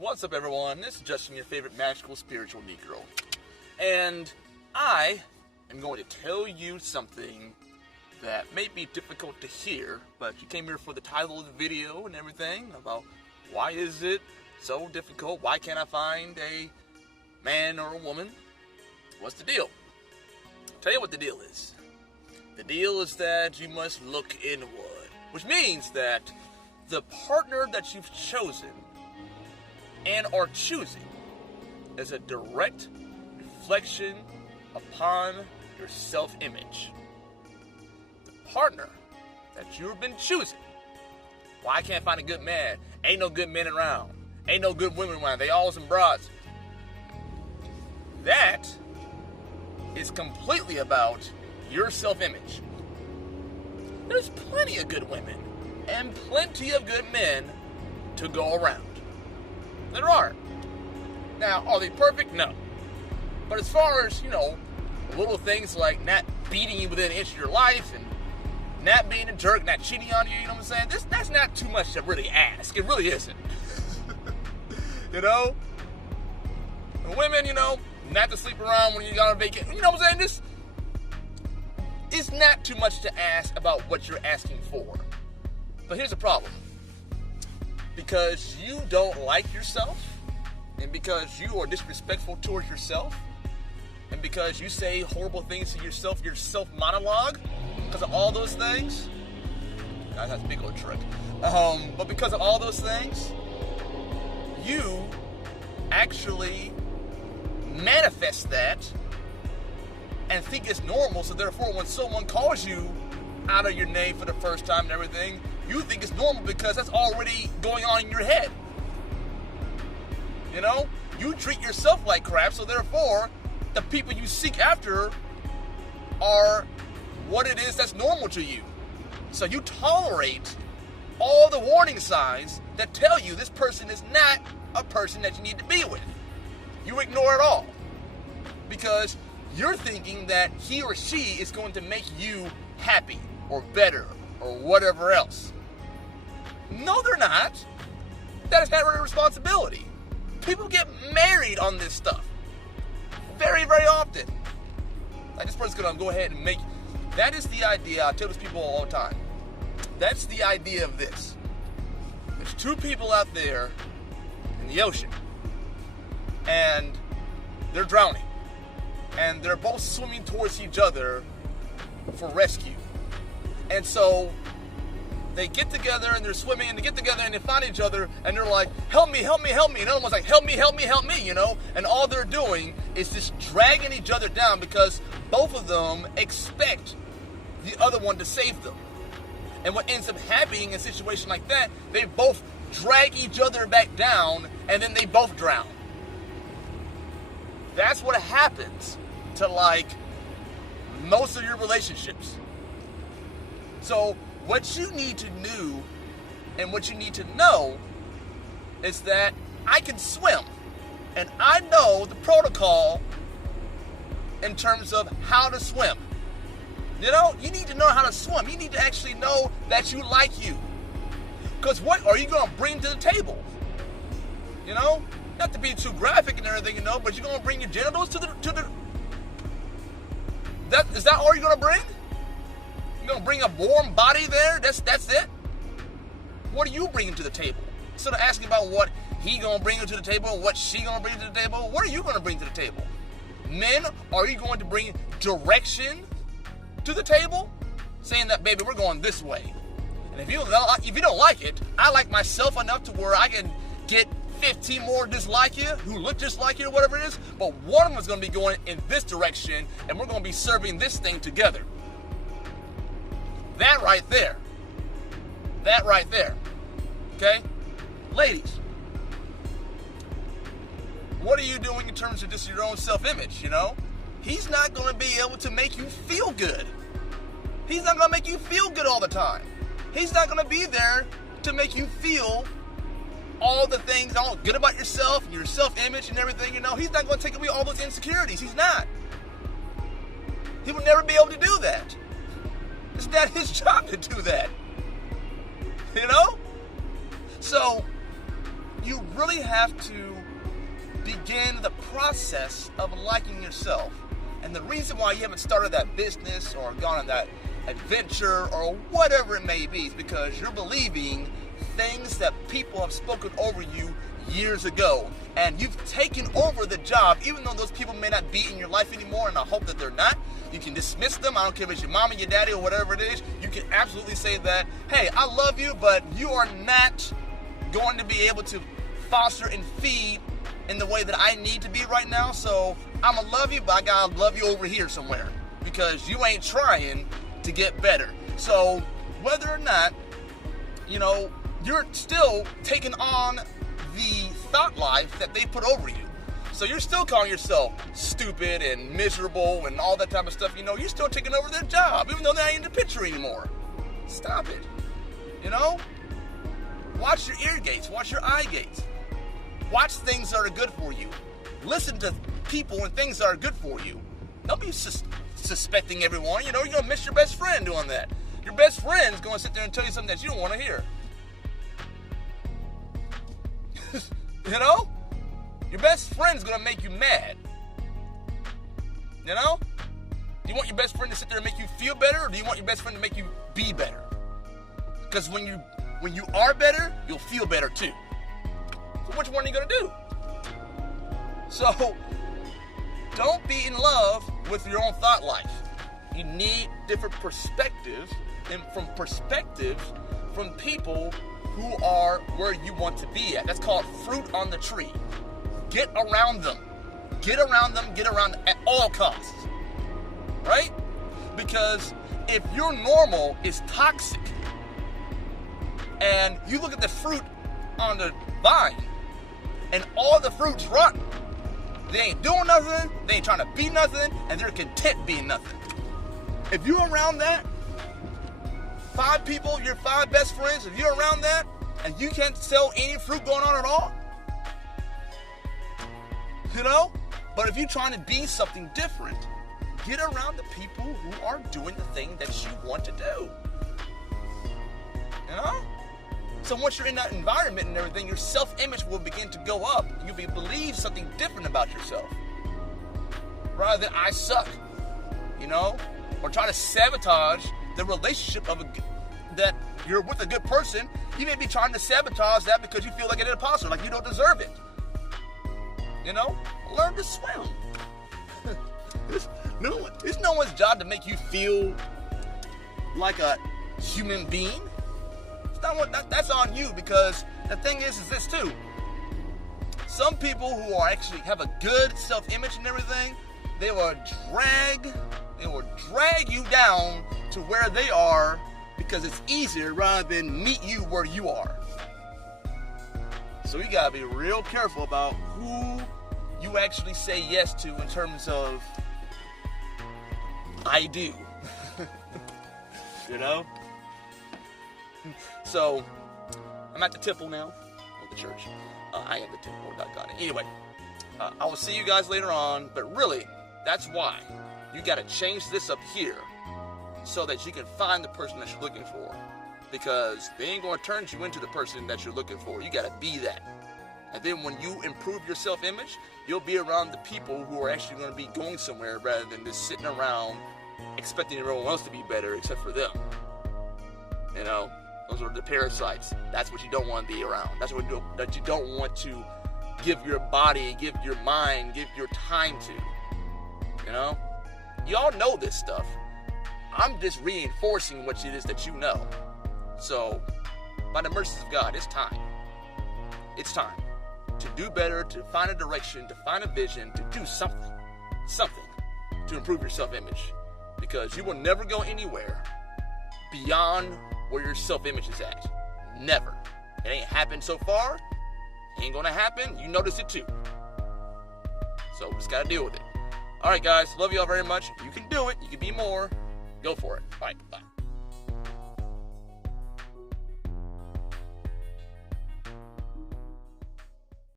What's up, everyone? This is Justin, your favorite magical spiritual Negro. And I am going to tell you something that may be difficult to hear, but you came here for the title of the video and everything about why is it so difficult? Why can't I find a man or a woman? What's the deal? I'll tell you what the deal is. The deal is that you must look inward, which means that the partner that you've chosen and are choosing is a direct reflection upon your self-image. The partner that you've been choosing. Why I can't find a good man? Ain't no good men around. Ain't no good women around. They all some broads. That is completely about your self-image. There's plenty of good women and plenty of good men to go around. There are. Now, are they perfect? No. But as far as, little things like not beating you within an inch of your life and not being a jerk, not cheating on you, you know what I'm saying? That's not too much to really ask. It really isn't. And women, not to sleep around when you got on vacation. You know what I'm saying? It's not too much to ask about what you're asking for. But here's the problem. Because you don't like yourself, and because you are disrespectful towards yourself, and because you say horrible things to yourself, your self-monologue, because of all those things, that's a big old trick. But because of all those things, you actually manifest that and think it's normal, so therefore when someone calls you out of your name for the first time and everything, you think it's normal because that's already going on in your head. You treat yourself like crap, so therefore the people you seek after are what it is that's normal to you. So you tolerate all the warning signs that tell you this person is not a person that you need to be with. You ignore it all because you're thinking that he or she is going to make you happy or better or whatever else. No, they're not. That is not their responsibility. People get married on this stuff very, very often. Like this person's going to go ahead and make... That is the idea. I tell these people all the time. That's the idea of this. There's two people out there in the ocean, and they're drowning. And they're both swimming towards each other for rescue. And so they get together and they're swimming and they get together and they find each other and they're like, help me, help me, help me. And the other one's like, help me, help me, help me, And all they're doing is just dragging each other down because both of them expect the other one to save them. And what ends up happening in a situation like that, they both drag each other back down and then they both drown. That's what happens to most of your relationships. So what you need to do and what you need to know is that I can swim and I know the protocol in terms of how to swim. You need to know how to swim. You need to actually know that you like you. Because what are you going to bring to the table? Not to be too graphic and everything, but you're going to bring your genitals to the is that all you're going to bring? You're going to bring a warm body there? That's it? What are you bringing to the table? Instead of asking about what he going to bring to the table, what she going to bring to the table, what are you going to bring to the table? Men, are you going to bring direction to the table? Saying that, baby, we're going this way. And if you don't like it, I like myself enough to where I can get 15 more just like you, who look just like you or whatever it is, but one of them is going to be going in this direction, and we're going to be serving this thing together. That right there. Okay? Ladies, what are you doing in terms of just your own self-image, He's not going to be able to make you feel good. He's not going to make you feel good all the time. He's not going to be there to make you feel all the things all good about yourself, your self-image and everything, He's not going to take away all those insecurities. He's not. He will never be able to do that. It's not his job to do that. So you really have to begin the process of liking yourself. And the reason why you haven't started that business or gone on that adventure or whatever it may be is because you're believing things that people have spoken over you years ago. And you've taken over the job, even though those people may not be in your life anymore, and I hope that they're not. You can dismiss them. I don't care if it's your mama, your daddy, or whatever it is. You can absolutely say that, hey, I love you, but you are not going to be able to foster and feed in the way that I need to be right now. So I'm going to love you, but I got to love you over here somewhere because you ain't trying to get better. So whether or not, you're still taking on the thought life that they put over you. So you're still calling yourself stupid and miserable and all that type of stuff. You're still taking over their job, even though they ain't in the picture anymore. Stop it. Watch your ear gates. Watch your eye gates. Watch things that are good for you. Listen to people and things that are good for you. Don't be suspecting everyone. You're going to miss your best friend doing that. Your best friend's going to sit there and tell you something that you don't want to hear. Your best friend's going to make you mad. Do you want your best friend to sit there and make you feel better, or do you want your best friend to make you be better? Because when you are better, you'll feel better too. So which one are you going to do? So don't be in love with your own thought life. You need different perspectives, and from people who are where you want to be at. That's called fruit on the tree. Get around them. Get around them at all costs. Right? Because if your normal is toxic and you look at the fruit on the vine and all the fruit's rotten, they ain't doing nothing, they ain't trying to be nothing, and they're content being nothing. If you're around that, 5 people, your 5 best friends, if you're around that and you can't sell any fruit going on at all, but if you're trying to be something different, get around the people who are doing the thing that you want to do. So once you're in that environment and everything, your self-image will begin to go up. You'll believe something different about yourself. Rather than I suck, or try to sabotage the relationship that you're with a good person. You may be trying to sabotage that because you feel like an imposter, like you don't deserve it. Learn to swim. It's no one's job to make you feel like a human being. That's on you, because the thing is this too. Some people who are actually have a good self-image and everything, they will drag you down to where they are because it's easier rather than meet you where you are. So you gotta be real careful about who you actually say yes to in terms of I do. So I'm at the temple now, or the church. I am the temple, not God. Anyway, I will see you guys later on, but really, that's why you got to change this up here so that you can find the person that you're looking for, because they ain't going to turn you into the person that you're looking for. You got to be that. And then when you improve your self-image, you'll be around the people who are actually going to be going somewhere rather than just sitting around expecting everyone else to be better except for them. Those are the parasites. That's what you don't want to be around. That's what that you don't want to give your body, give your mind, give your time to. Y'all know this stuff. I'm just reinforcing what it is that you know. So, by the mercies of God, it's time. It's time to do better, to find a direction, to find a vision, to do something to improve your self-image. Because you will never go anywhere beyond where your self-image is at. Never. It ain't happened so far. Ain't gonna happen. You notice it too. So we just gotta deal with it. Alright guys, love y'all very much. You can do it. You can be more. Go for it. Alright, bye.